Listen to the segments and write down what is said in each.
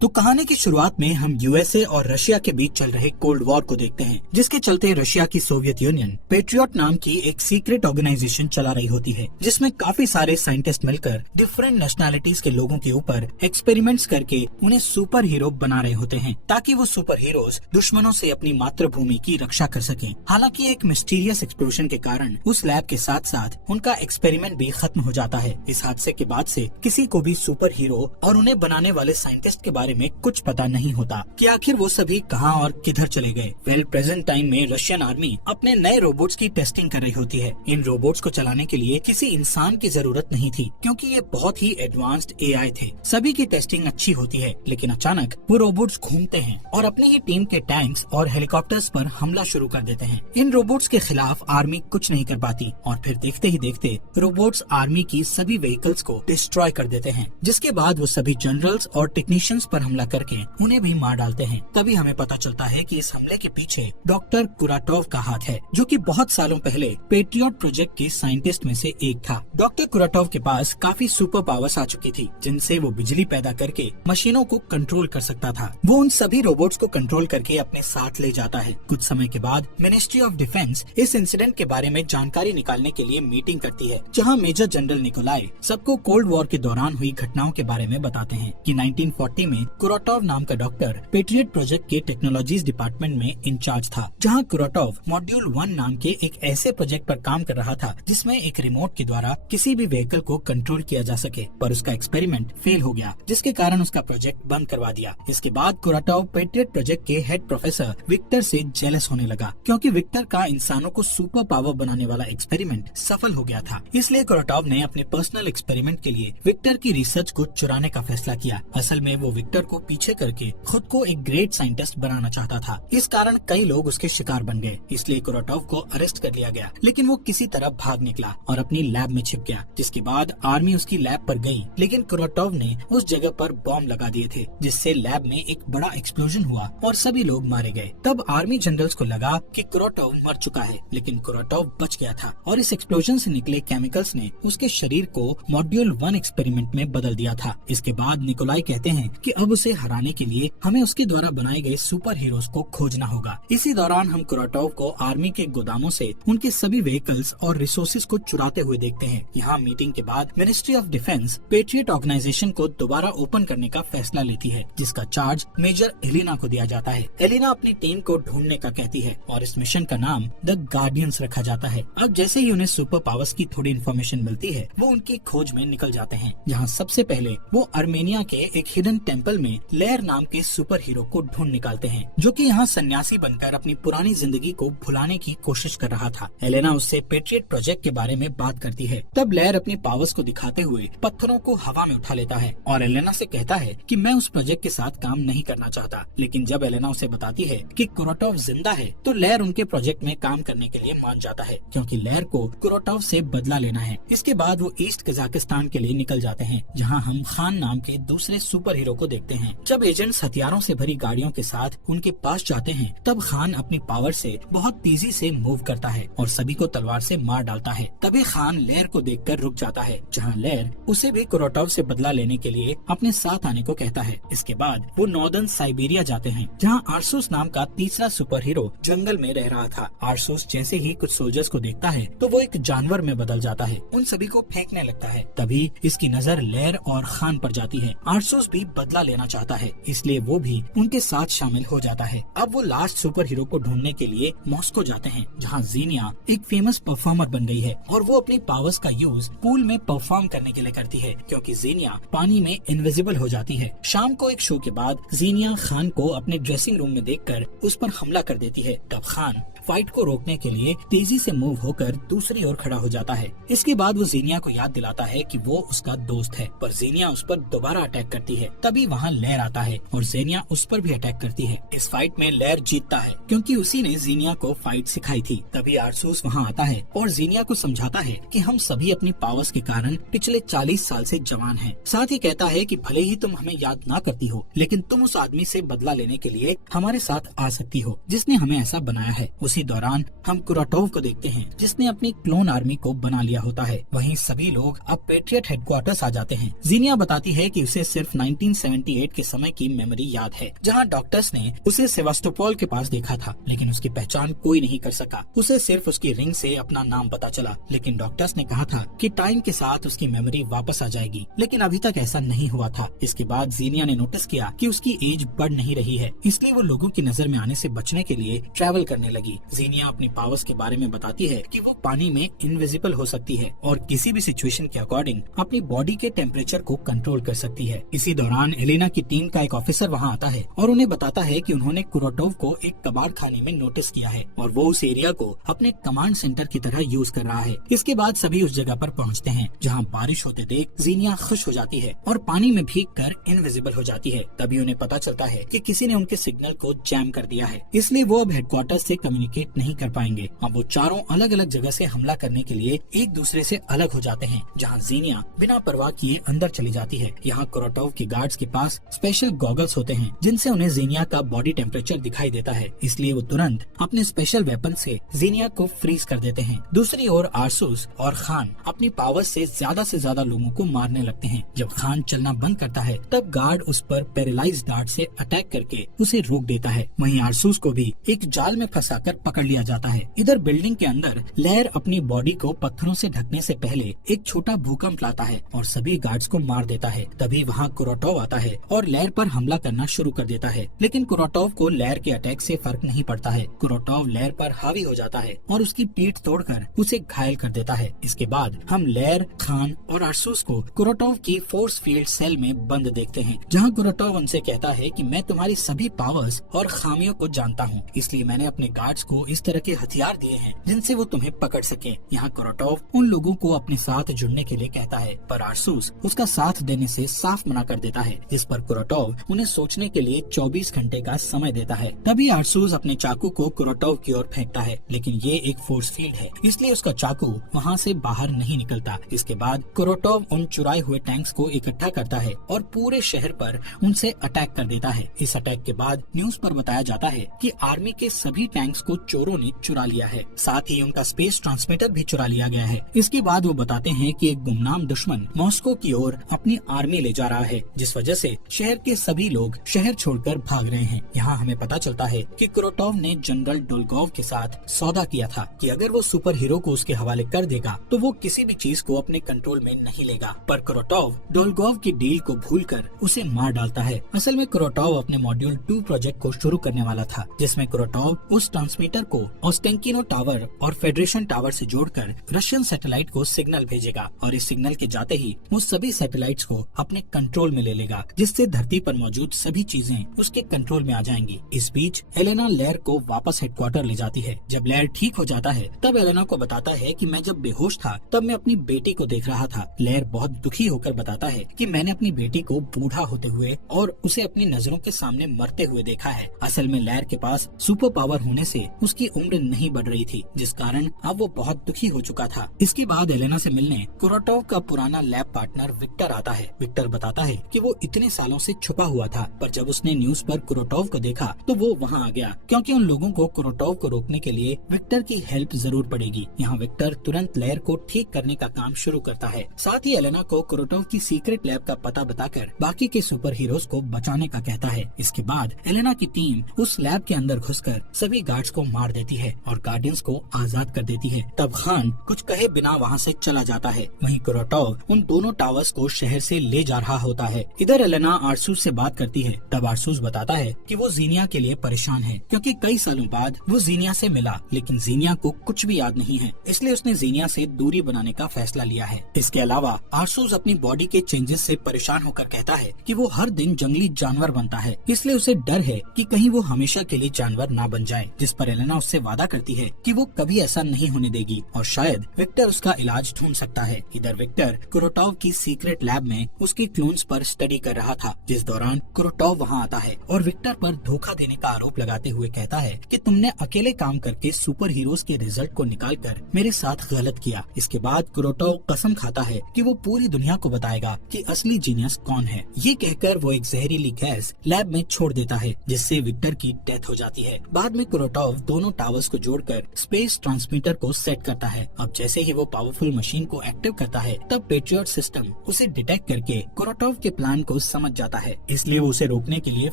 तो कहानी की शुरुआत में हम यूएसए और रशिया के बीच चल रहे कोल्ड वॉर को देखते हैं, जिसके चलते रशिया की सोवियत यूनियन पेट्रियट नाम की एक सीक्रेट ऑर्गेनाइजेशन चला रही होती है, जिसमें काफी सारे साइंटिस्ट मिलकर डिफरेंट नेशनैलिटीज के लोगों के ऊपर एक्सपेरिमेंट्स करके उन्हें सुपर हीरो बना रहे होते हैं, ताकि वो सुपर हीरोज दुश्मनों से अपनी मातृभूमि की रक्षा कर सकें। हालांकि एक मिस्टीरियस एक्सप्लोजन के कारण उस लैब के साथ साथ उनका एक्सपेरिमेंट भी खत्म हो जाता है। इस हादसे के बाद से किसी को भी सुपर हीरो और उन्हें बनाने वाले साइंटिस्ट के बारे में कुछ पता नहीं होता कि आखिर वो सभी कहां और किधर चले गए। प्रेजेंट टाइम में रशियन आर्मी अपने नए रोबोट्स की टेस्टिंग कर रही होती है। इन रोबोट्स को चलाने के लिए किसी इंसान की जरूरत नहीं थी, क्योंकि ये बहुत ही एडवांस्ड एआई थे। सभी की टेस्टिंग अच्छी होती है, लेकिन अचानक वो रोबोट्स घूमते हैं और अपनी ही टीम के टैंक्स और हेलीकॉप्टर्स पर हमला शुरू कर देते हैं। इन रोबोट्स के खिलाफ आर्मी कुछ नहीं कर पाती और फिर देखते ही देखते रोबोट्स आर्मी की सभी व्हीकल्स को डिस्ट्रॉय कर देते हैं, जिसके बाद वो सभी जनरल्स और टेक्नीशियंस पर हमला करके उन्हें भी मार डालते हैं। तभी हमें पता चलता है कि इस हमले के पीछे डॉक्टर कुराटोव का हाथ है, जो कि बहुत सालों पहले पेट्रियट प्रोजेक्ट के साइंटिस्ट में से एक था। डॉक्टर कुराटोव के पास काफी सुपर पावर्स आ चुकी थी, जिनसे वो बिजली पैदा करके मशीनों को कंट्रोल कर सकता था। वो उन सभी रोबोट्स को कंट्रोल करके अपने साथ ले जाता है। कुछ समय के बाद मिनिस्ट्री ऑफ डिफेंस इस इंसिडेंट के बारे में जानकारी निकालने के लिए मीटिंग करती है, जहाँ मेजर जनरल निकोलाई सबको कोल्ड वॉर के दौरान हुई घटनाओं के बारे में बताते हैं कि 1940 में कुराटोव नाम का डॉक्टर पेट्रियट प्रोजेक्ट के टेक्नोलॉजीज डिपार्टमेंट में इंचार्ज था, जहां कुराटोव मॉड्यूल 1 नाम के एक ऐसे प्रोजेक्ट पर काम कर रहा था जिसमें एक रिमोट के द्वारा किसी भी व्हीकल को कंट्रोल किया जा सके, पर उसका एक्सपेरिमेंट फेल हो गया, जिसके कारण उसका प्रोजेक्ट बंद करवा दिया। इसके बाद कुराटोव पेट्रियट प्रोजेक्ट के हेड प्रोफेसर विक्टर से जेलस होने लगा, क्योंकि विक्टर का इंसानों को सुपर पावर बनाने वाला एक्सपेरिमेंट सफल हो गया था। इसलिए कुराटोव ने अपने पर्सनल एक्सपेरिमेंट के लिए विक्टर की रिसर्च को चुराने का फैसला किया। असल में वो विक्टर को पीछे करके खुद को एक ग्रेट साइंटिस्ट बनाना चाहता था। इस कारण कई लोग उसके शिकार बन गए, इसलिए कुराटोव को अरेस्ट कर लिया गया, लेकिन वो किसी तरह भाग निकला और अपनी लैब में छिप गया। जिसके बाद आर्मी उसकी लैब पर गई, लेकिन कुराटोव ने उस जगह पर बॉम्ब लगा दिए थे, जिससे लैब में एक बड़ा एक्सप्लोजन हुआ और सभी लोग मारे गए। तब आर्मी जनरल्स को लगा कि कुराटोव मर चुका है, लेकिन कुराटोव बच गया था और इस एक्सप्लोजन से निकले केमिकल्स ने उसके शरीर को मॉड्यूल 1 एक्सपेरिमेंट में बदल दिया था। इसके बाद निकोलाई कहते हैं कि अब उसे हराने के लिए हमें उसके द्वारा बनाए गए सुपर हीरोज को खोजना होगा। इसी दौरान हम कुराटोव को आर्मी के गोदामों से उनके सभी व्हीकल्स और रिसोर्सेज को चुराते हुए देखते हैं। यहाँ मीटिंग के बाद ministry of defence patriot organisation को दोबारा ओपन करने का फैसला लेती है, जिसका चार्ज मेजर एलिना को दिया जाता है। एलिना अपनी टीम को ढूंढने का कहती है और इस मिशन का नाम द गार्डियंस रखा जाता है। अब जैसे ही उन्हें सुपर पावर्स की थोड़ी इन्फॉर्मेशन मिलती है, वो उनकी खोज में निकल जाते हैं, जहाँ सबसे पहले वो आर्मेनिया के एक हिडन टेम्पल में लेयर नाम के सुपर हीरो को ढूंढ निकालते हैं, जो कि यहाँ सन्यासी बनकर अपनी पुरानी जिंदगी को भुलाने की कोशिश कर रहा था। एलेना उससे पेट्रियट प्रोजेक्ट के बारे में बात करती है। तब लेयर अपनी पावर्स को दिखाते हुए पत्थरों को हवा में उठा लेता है और एलेना से कहता है कि मैं उस प्रोजेक्ट के साथ काम नहीं करना चाहता। लेकिन जब एलेना उसे बताती है कि कुराटोव जिंदा है, तो लेयर उनके प्रोजेक्ट में काम करने के लिए मान जाता है, क्योंकि लेयर को कुराटोव से बदला लेना है। इसके बाद वो ईस्ट कजाकिस्तान के लिए निकल जाते हैं, जहाँ हम खान नाम के दूसरे सुपर हीरो को देखते हैं। जब एजेंट्स हथियारों से भरी गाड़ियों के साथ उनके पास जाते हैं, तब खान अपनी पावर से बहुत तेजी से मूव करता है और सभी को तलवार से मार डालता है। तभी खान लेयर को देखकर रुक जाता है, जहाँ लेयर उसे भी कुराटोव से बदला लेने के लिए अपने साथ आने को कहता है। इसके बाद वो नॉर्दर्न साइबेरिया जाते हैं, जहाँ आर्सूस नाम का तीसरा सुपर हीरो जंगल में रह रहा था। आर्सूस जैसे ही कुछ सोल्जर्स को देखता है, तो वो एक जानवर में बदल जाता है, उन सभी को फेंकने लगता है। तभी इसकी नजर लेयर और खान पर जाती है। आर्सूस भी बदला लेना चाहता है, इसलिए वो भी उनके साथ शामिल हो जाता है। अब वो लास्ट सुपर हीरो को ढूंढने के लिए मॉस्को जाते हैं, जहाँ जीनिया एक फेमस परफॉर्मर बन गई है और वो अपनी पावर्स का यूज पूल में परफॉर्म करने के लिए करती है, क्योंकि जीनिया पानी में इनविजिबल हो जाती है। शाम को एक शो के बाद जीनिया खान को अपने ड्रेसिंग रूम में देखकर उस पर हमला कर देती है। तब खान फाइट को रोकने के लिए तेजी से मूव होकर दूसरी ओर खड़ा हो जाता है। इसके बाद वो जीनिया को याद दिलाता है कि वो उसका दोस्त है, पर जीनिया उस पर दोबारा अटैक करती है। तभी वहाँ लेयर आता है और जीनिया उस पर भी अटैक करती है। इस फाइट में लेयर जीतता है, क्योंकि उसी ने जीनिया को फाइट सिखाई थी। तभी आर्सूस वहाँ आता है और जीनिया को समझाता है कि हम सभी अपनी पावर्स के कारण पिछले 40 साल से जवान हैं। साथ ही कहता है कि भले ही तुम हमें याद ना करती हो, लेकिन तुम उस आदमी से बदला लेने के लिए हमारे साथ आ सकती हो, जिसने हमें ऐसा बनाया है। उसी इसी दौरान हम कुराटोव को देखते हैं जिसने अपनी क्लोन आर्मी को बना लिया होता है। वहीं सभी लोग अब पेट्रियट हेडक्वार्टर्स आ जाते हैं। जीनिया बताती है कि उसे सिर्फ 1978 के समय की मेमोरी याद है जहां डॉक्टर्स ने उसे सेवास्टोपोल के पास देखा था, लेकिन उसकी पहचान कोई नहीं कर सका। उसे सिर्फ उसकी रिंग से अपना नाम पता चला, लेकिन डॉक्टर्स ने कहा था कि टाइम के साथ उसकी मेमोरी वापस आ जाएगी, लेकिन अभी तक ऐसा नहीं हुआ था। इसके बाद जीनिया ने नोटिस किया कि उसकी एज बढ़ नहीं रही है, इसलिए वो लोगों की नजर में आने से बचने के लिए ट्रैवल करने लगी। जीनिया अपनी पावर्स के बारे में बताती है कि वो पानी में इनविजिबल हो सकती है और किसी भी सिचुएशन के अकॉर्डिंग अपनी बॉडी के टेम्परेचर को कंट्रोल कर सकती है। इसी दौरान एलेना की टीम का एक ऑफिसर वहाँ आता है और उन्हें बताता है कि उन्होंने कुराटोव को एक कबाड़ खाने में नोटिस किया है और वो उस एरिया को अपने कमांड सेंटर की तरह यूज कर रहा है। इसके बाद सभी उस जगह पर पहुँचते हैं जहाँ बारिश होते देख जीनिया खुश हो जाती है और पानी में भीग कर इनविजिबल हो जाती है। तभी उन्हें पता चलता है कि किसी ने उनके सिग्नल को जैम कर दिया है, इसलिए वो अब हेडक्वार्टर से कम्युनिकेट नहीं कर पाएंगे। अब वो चारों अलग अलग जगह से हमला करने के लिए एक दूसरे से अलग हो जाते हैं, जहां जीनिया बिना परवाह किए अंदर चली जाती है। यहाँ कुराटोव के गार्ड्स के पास स्पेशल गॉगल्स होते हैं जिनसे उन्हें जीनिया का बॉडी टेम्परेचर दिखाई देता है, इसलिए वो तुरंत अपने स्पेशल वेपन से जीनिया को फ्रीज कर देते हैं। दूसरी ओर आरसूस और खान अपनी पावर से ज्यादा लोगों को मारने लगते हैं। जब खान चलना बंद करता है तब गार्ड उस पर पैरालाइज डार्ट से अटैक करके उसे रोक देता है। वहीं आरसूस को भी एक जाल में फंसाकर पकड़ लिया जाता है। इधर बिल्डिंग के अंदर लेयर अपनी बॉडी को पत्थरों से ढकने से पहले एक छोटा भूकंप लाता है और सभी गार्ड्स को मार देता है। तभी वहाँ कुराटोव आता है और लेयर पर हमला करना शुरू कर देता है, लेकिन कुराटोव को लेयर के अटैक से फर्क नहीं पड़ता है। कुराटोव लेयर पर हावी हो जाता है और उसकी पीठ तोड़कर उसे घायल कर देता है। इसके बाद हम लेयर, खान और आरसूस को कुराटोव की फोर्स फील्ड सेल में बंद देखते हैं, जहाँ कुराटोव उनसे कहता है कि मैं तुम्हारी सभी पावर्स और खामियों को जानता हूँ, इसलिए मैंने अपने गार्ड्स को इस तरह के हथियार दिए हैं जिनसे वो तुम्हें पकड़ सके। यहाँ कुराटोव उन लोगों को अपने साथ जुड़ने के लिए कहता है, पर आरसूस उसका साथ देने से साफ मना कर देता है, जिस पर कुराटोव उन्हें सोचने के लिए 24 घंटे का समय देता है। तभी आरसूस अपने चाकू को कुराटोव की ओर फेंकता है, लेकिन ये एक फोर्स फील्ड है, इसलिए उसका चाकू वहाँ से बाहर नहीं निकलता। इसके बाद कुराटोव उन चुराए हुए टैंक्स को इकट्ठा करता है और पूरे शहर पर उनसे अटैक कर देता है। इस अटैक के बाद न्यूज पर बताया जाता है कि आर्मी के सभी टैंक्स को चोरों ने चुरा लिया है, साथ ही उनका स्पेस ट्रांसमीटर भी चुरा लिया गया है। इसके बाद वो बताते हैं कि एक गुमनाम दुश्मन मॉस्को की ओर अपनी आर्मी ले जा रहा है, जिस वजह से शहर के सभी लोग शहर छोड़कर भाग रहे हैं। यहाँ हमें पता चलता है कि कुराटोव ने जनरल डोलगोव के साथ सौदा किया था कि अगर वो सुपर हीरो को उसके हवाले कर देगा तो वो किसी भी चीज को अपने कंट्रोल में नहीं लेगा। पर कुराटोव डोलगोव की डील को भूलकर उसे मार डालता है। असल में कुराटोव अपने मॉड्यूल 2 प्रोजेक्ट को शुरू करने वाला था, जिसमें कुराटोव उस ट्रांसमीटर को ओस्टेंकिनो टावर और फेडरेशन टावर से जोड़कर रशियन सैटेलाइट को सिग्नल भेजेगा और इस सिग्नल के जाते ही वो सभी सैटेलाइट्स को अपने कंट्रोल में ले लेगा, जिससे धरती पर मौजूद सभी चीजें उसके कंट्रोल में आ जाएंगी। इस बीच एलेना लेयर को वापस हेडक्वार्टर ले जाती है। जब लेयर ठीक हो जाता है तब एलेना को बताता है कि मैं जब बेहोश था तब मैं अपनी बेटी को देख रहा था। लेयर बहुत दुखी होकर बताता है कि मैंने अपनी बेटी को बूढ़ा होते हुए और उसे अपनी नजरों के सामने मरते हुए देखा है। असल में लेयर के पास सुपर पावर होने से उसकी उम्र नहीं बढ़ रही थी, जिस कारण अब वो बहुत दुखी हो चुका था। इसके बाद एलेना से मिलने कुराटोव का पुराना लैब पार्टनर विक्टर आता है। विक्टर बताता है कि वो इतने सालों से छुपा हुआ था, पर जब उसने न्यूज पर कुराटोव को देखा तो वो वहाँ आ गया, क्योंकि उन लोगों को कुराटोव को रोकने के लिए विक्टर की हेल्प जरूर पड़ेगी। यहाँ विक्टर तुरंत लेयर को ठीक करने का काम शुरू करता है। साथ ही एलेना को कुराटोव की सीक्रेट लैब का पता बताकर बाकी के सुपर हीरोज को बचाने का कहता है। इसके बाद एलेना की टीम उस लैब के अंदर घुसकर सभी गार्ड्स को मार देती है और गार्डियंस को आजाद कर देती है। तब खान कुछ कहे बिना वहाँ से चला जाता है। वहीं कुराटोव उन दोनों टावर्स को शहर से ले जा रहा होता है। इधर एलेना आरसूस से बात करती है। तब आरसूस बताता है कि वो जीनिया के लिए परेशान है, क्योंकि कई सालों बाद वो जीनिया से मिला, लेकिन जीनिया को कुछ भी याद नहीं है, इसलिए उसने जीनिया से दूरी बनाने का फैसला लिया है। इसके अलावा आरसूस अपनी बॉडी के चेंजेस से परेशान होकर कहता है कि वो हर दिन जंगली जानवर बनता है, इसलिए उसे डर है कि कहीं वो हमेशा के लिए जानवर ना बन जाए। जिस पर एलेना उससे वादा करती है कि वो कभी ऐसा नहीं होने देगी और शायद विक्टर उसका इलाज ढूंढ सकता है। इधर विक्टर कुराटोव की सीक्रेट लैब में उसके क्लोन्स पर स्टडी कर रहा था, जिस दौरान कुराटोव वहाँ आता है और विक्टर पर धोखा देने का आरोप लगाते हुए कहता है कि तुमने अकेले काम करके सुपर हीरोज के रिजल्ट को निकालकर मेरे साथ गलत किया। इसके बाद कुराटोव कसम खाता है कि वो पूरी दुनिया को बताएगा कि असली जीनियस कौन है। ये कहकर वो एक जहरीली गैस लैब में छोड़ देता है, जिससे विक्टर की डेथ हो जाती है। बाद में कुराटोव दोनों टावर्स को जोड़कर स्पेस ट्रांसमीटर को सेट करता है। अब जैसे ही वो पावरफुल मशीन को एक्टिव करता है तब पेट्रियट सिस्टम उसे डिटेक्ट करके कुरोटोव के प्लान को समझ जाता है। इसलिए वो उसे रोकने के लिए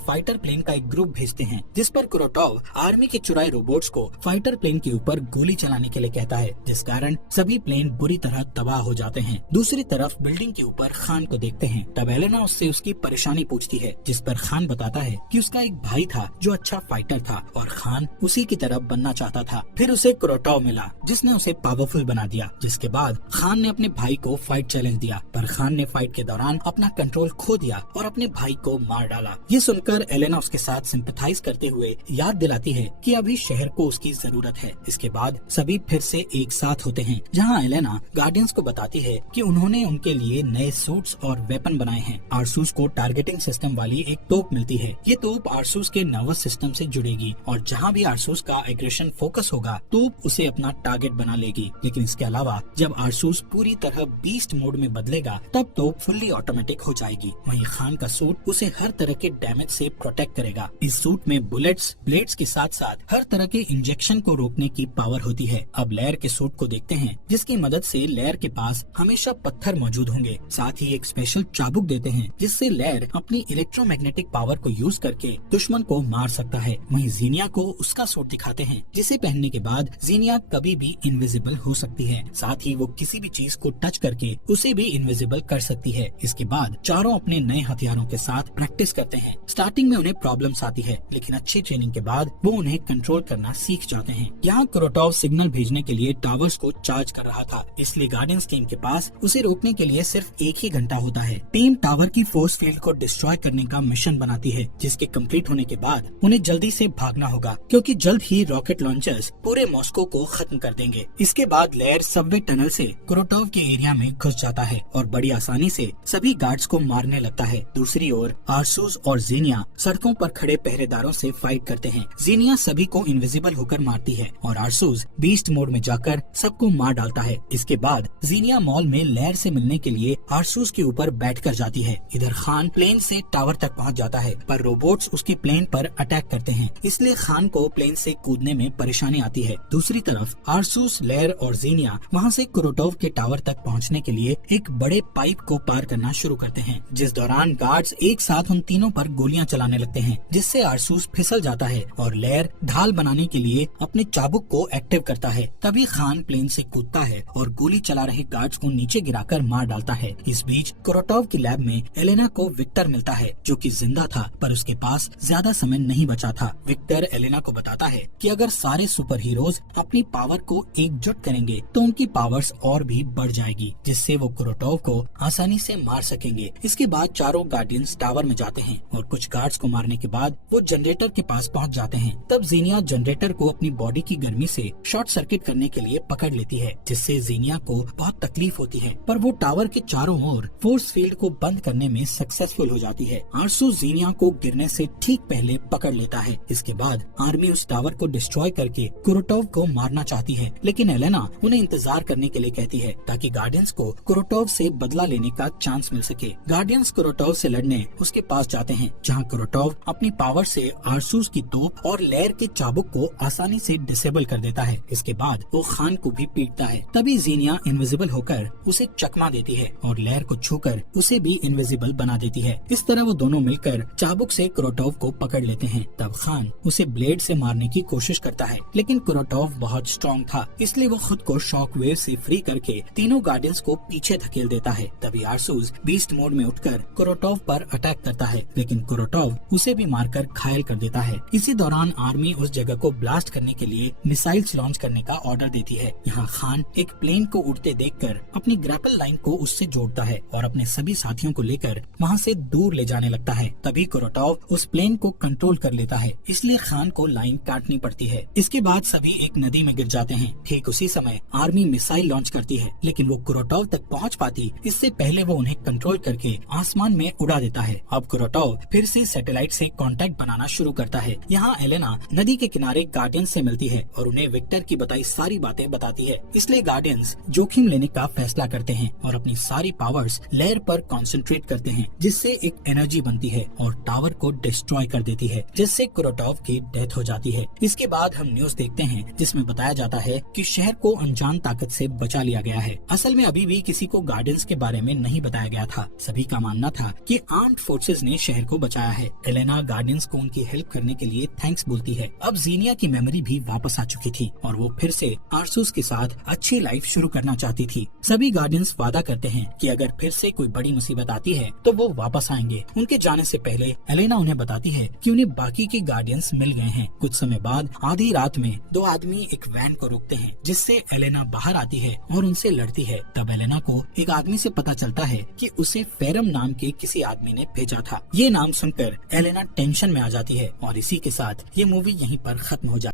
फाइटर प्लेन का एक ग्रुप भेजते हैं, जिस पर कुरोटोव आर्मी के चुराए रोबोट्स को फाइटर प्लेन के ऊपर गोली चलाने के लिए कहता है, जिस कारण सभी प्लेन बुरी तरह तबाह हो जाते हैं। दूसरी तरफ बिल्डिंग के ऊपर खान को देखते हैं। तब एलेना उससे उसकी परेशानी पूछती है, जिस पर खान बताता है कि उसका एक भाई था जो अच्छा फाइटर था और खान उसी की तरह बनना चाहता था। फिर उसे कुरोटोव मिला जिसने उसे पावरफुल बना दिया, जिसके बाद खान ने अपने भाई को फाइट चैलेंज दिया, पर खान ने फाइट के दौरान अपना कंट्रोल खो दिया और अपने भाई को मार डाला। ये सुनकर एलेना उसके साथ सिंपैथाइज करते हुए याद दिलाती है कि अभी शहर को उसकी जरूरत है। इसके बाद सभी फिर से एक साथ होते हैं, जहाँ एलेना गार्डियंस को बताती है कि उन्होंने उनके लिए नए सूट्स और वेपन बनाए हैं। आरसूस को टारगेटिंग सिस्टम वाली एक तोप मिलती है। ये तोप आरसूस के नर्वस सिस्टम से जुड़ेगी और जहाँ भी आरसूस का एग्रेशन फोकस होगा तोप उसे अपना टारगेट बना लेगी। लेकिन इसके अलावा जब आरसूस पूरी तरह बीस्ट मोड में बदलेगा तब तोप फुल्ली ऑटोमेटिक हो जाएगी। वहीं खान का सूट उसे हर तरह के डैमेज से प्रोटेक्ट करेगा। इस सूट में बुलेट्स, ब्लेड्स के साथ साथ हर तरह के इंजेक्शन को रोकने की पावर होती है। अब लेयर के सूट को देखते हैं, जिसकी मदद से लेयर के पास हमेशा पत्थर मौजूद होंगे। साथ ही एक स्पेशल चाबुक देते हैं जिससे लेयर अपनी इलेक्ट्रोमैग्नेटिक पावर को यूज करके दुश्मन को मार सकता है। वहीं जीनिया को उसका सूट दिखाते हैं, जिसे पहनने के बाद जीनिया कभी भी इनविजिबल हो सकती है। साथ ही वो किसी भी चीज को टच करके उसे भी इनविजिबल कर सकती है। इसके बाद चारों अपने नए हथियारों के साथ प्रैक्टिस करते हैं। स्टार्टिंग में उन्हें प्रॉब्लम्स आती है, लेकिन अच्छी ट्रेनिंग के बाद वो उन्हें कंट्रोल करना सीख जाते हैं। यहाँ कुरोटोव सिग्नल भेजने के लिए टावर्स को चार्ज कर रहा था, इसलिए गार्डियंस टीम के पास उसे रोकने के लिए सिर्फ 1 ही घंटा होता है। टीम टावर की फोर्स फील्ड को डिस्ट्रॉय करने का मिशन बनाती है, जिसके कंप्लीट होने के बाद उन्हें जल्दी से भागना होगा, क्योंकि जल्द ही रॉकेट लॉन्चर्स पूरे मॉस्को को खत्म कर देंगे। इसके बाद लेयर सबवे टनल से कुरोटोव के एरिया में घुस जाता है और बड़ी आसानी से सभी गार्ड्स को मारने लगता है। दूसरी ओर आरसूस और जीनिया सड़कों पर खड़े पहरेदारों से फाइट करते हैं। जीनिया सभी को इनविजिबल होकर मारती है और आरसूस बीस्ट मोड में जाकर सबको मार डालता है। इसके बाद जीनिया मॉल में लेयर से मिलने के लिए आरसूस के ऊपर बैठकर जाती है। इधर खान प्लेन से टावर तक पहुंच जाता है, पर रोबोट्स उसकी प्लेन पर अटैक करते हैं, इसलिए खान को प्लेन से कूदने में परेशानी आती है। दूसरी तरफ आरसूस, लेयर और जीनिया वहां से कुरोटोव के टावर तक पहुंचने के लिए एक बड़े पाइप को पार करना शुरू करते हैं, जिस दौरान गार्ड्स एक साथ उन तीनों पर गोलियां चलाने लगते हैं, जिससे आरसूस फिसल जाता है और लेयर ढाल बनाने के लिए अपने चाबुक को एक्टिव करता है। तभी खान प्लेन से कूदता है और गोली चला रहे गार्ड्स को नीचे गिराकर मार डालता है। इस बीच कुरोटोव की लैब में एलेना को विक्टर मिलता है, जो कि जिंदा था, पर उसके पास ज्यादा समय नहीं बचा था। विक्टर एलेना को बताता है कि अगर सारे सुपर हीरोज अपनी पावर को एकजुट करेंगे तो उनकी पावर्स और भी बढ़ जाएगी, जिससे वो कुरोटोव को आसानी से मार सकेंगे। इसके बाद चारों गार्डियंस टावर में जाते हैं और कुछ गार्ड्स को मारने के बाद वो जनरेटर के पास पहुंच जाते हैं। तब जीनिया जनरेटर को अपनी बॉडी की गर्मी से शॉर्ट सर्किट करने के लिए पकड़ लेती है, जिससे जीनिया को बहुत तकलीफ होती है, पर वो टावर के चारों ओर फोर्स फील्ड को बंद करने में सक्सेसफुल हो जाती है। आरसू जीनिया को गिरने से ठीक पहले पकड़ लेता है। इसके बाद आर्मी उस टावर को डिस्ट्रॉय करके कुरोटोव को मारना चाहती है, लेकिन एलेना उन्हें इंतजार करने के लिए कहती है ताकि गार्डियंस को कुरोटोव से बदला लेने का चांस मिल सके। गार्डियंस कुरोटोव से लड़ने उसके पास जाते हैं, जहाँ कुरोटोव अपनी पावर से आरसूस की तोप और लेयर के चाबुक को आसानी से डिसेबल कर देता है। इसके बाद वो खान को भी पीटता है। तभी जीनिया इनविजिबल होकर उसे चकमा देती है और लेयर को छूकर उसे भी इनविजिबल बना देती है। इस तरह वो दोनों मिलकर चाबुक से कुरोटोव को पकड़ लेते हैं। तब खान उसे ब्लेड से मारने की कोशिश करता है, लेकिन कुरोटोव बहुत स्ट्रॉन्ग था, इसलिए वो खुद को शॉक वेव से फ्री करके तीनों गार्डियंस को पीछे धकेल देता है। तभी आरसूस बीस्ट मोड में उठकर कुरोटोव पर अटैक करता है, लेकिन कुरोटोव उसे भी मारकर घायल कर देता है। इसी दौरान आर्मी उस जगह को ब्लास्ट करने के लिए मिसाइल्स लॉन्च करने का ऑर्डर देती है। यहाँ खान एक प्लेन को उड़ते देखकर अपनी ग्रैपल लाइन को उससे जोड़ता है और अपने सभी साथियों को लेकर वहाँ से दूर ले जाने लगता है। तभी कुरोटोव उस प्लेन को कंट्रोल कर लेता है, इसलिए खान को लाइन काटनी पड़ती है। इसके बाद सभी एक नदी में गिर जाते हैं। ठीक उसी समय आर्मी मिसाइल लॉन्च करती है, लेकिन वो कुरोटोव तक पहुँच पाती इससे पहले वो उन्हें कंट्रोल करके आसमान में उड़ा देता है। अब कुरोटोव फिर से सैटेलाइट से कांटेक्ट बनाना शुरू करता है। यहाँ एलेना नदी के किनारे गार्डियंस से मिलती है और उन्हें विक्टर की बताई सारी बातें बताती है। इसलिए गार्डियंस जोखिम लेने का फैसला करते हैं और अपनी सारी पावर्स लेयर पर कंसंट्रेट करते हैं, जिससे एक एनर्जी बनती है और टावर को डिस्ट्रॉय कर देती है, जिससे कुरोटोव की डेथ हो जाती है। इसके बाद हम न्यूज देखते हैं जिसमें बताया जाता है कि शहर को अनजान ताकत से बचा लिया गया है। असल में अभी भी किसी को गार्डियंस के बारे में नहीं बताया गया था। सभी का मानना था कि आर्म्ड फोर्सेस ने शहर को बचाया है। एलेना गार्डियंस को उनकी हेल्प करने के लिए थैंक्स बोलती है। अब जीनिया की मेमोरी भी वापस आ चुकी थी और वो फिर से आरसूस के साथ अच्छी लाइफ शुरू करना चाहती थी। सभी गार्डियंस वादा करते हैं कि अगर फिर से कोई बड़ी मुसीबत आती है तो वो वापस आएंगे। उनके जाने से पहले एलेना उन्हें बताती है कि उन्हें बाकी के गार्डियंस मिल गए हैं। कुछ समय बाद आधी रात में दो आदमी एक वैन को रोकते हैं जिससे एलेना बाहर आती है और उनसे लड़ती है। तब एलेना को एक आदमी से पता चलता है कि उसे फेरम नाम के किसी आदमी ने भेजा था। ये नाम सुनकर एलेना टेंशन में आ जाती है और इसी के साथ ये मूवी यहीं पर खत्म हो जाती है।